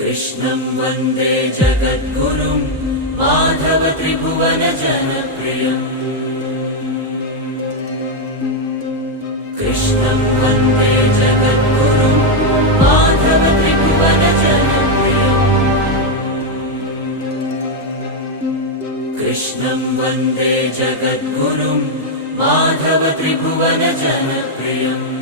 कृष्णं वन्दे जगद्गुरुं माधव त्रिभुवन जनप्रियम् कृष्णं वन्दे जगद्गुरुं माधव त्रिभुवन जनप्रियम् कृष्णं वन्दे जगद्गुरुं माधव त्रिभुवन जनप्रियम्।